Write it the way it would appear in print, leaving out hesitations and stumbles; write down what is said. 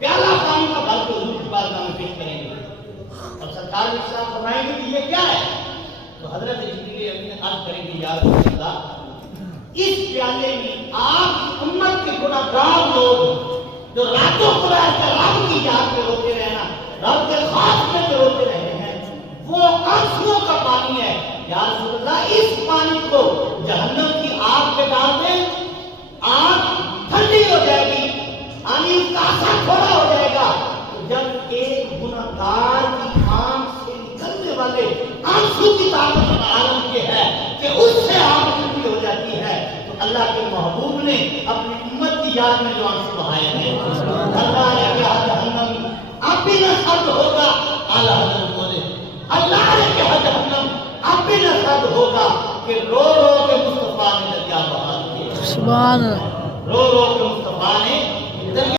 प्याला पानी का भर के हुजूर की बारगाह में पेश करेंगे और सरकार ने इस्लाम फरमाएंगे कि ये क्या है। तो हजरत जिब्रील अमीन अर्ज करेंगे या रसूल अल्लाह, इस प्याले में आप उम्मत के गुनाहगार लोग जो रातों को रह कर रब की याद में रोते रहे ना, रब के खास में रोते रहे हैं, वो आंसुओं का पानी है। या रसूल अल्लाह, इस पानी को जहन्नम की आग पे डाल दें, आग ठंडी हो जाएगी, पानी उसका असर थोड़ा हो जाएगा। तो जब एक गुनाहगार की आंख से निकलने वाले आंसू की ताकत आलम के है कि उससे आग ठंडी हो जाती है, तो अल्लाह के महबूब ने अपनी उम्मत की याद में जो आंसू बहाए हैं, अल्लाह ने कहा जहन्नम अब भी न सर्द होगा। आला हज़रत बोले अल्लाह ने कहा जहन्नम अब भी न सर्द होगा कि रो रो के मुस्तफा ने दरिया बहा दिए। सुभान अल्लाह।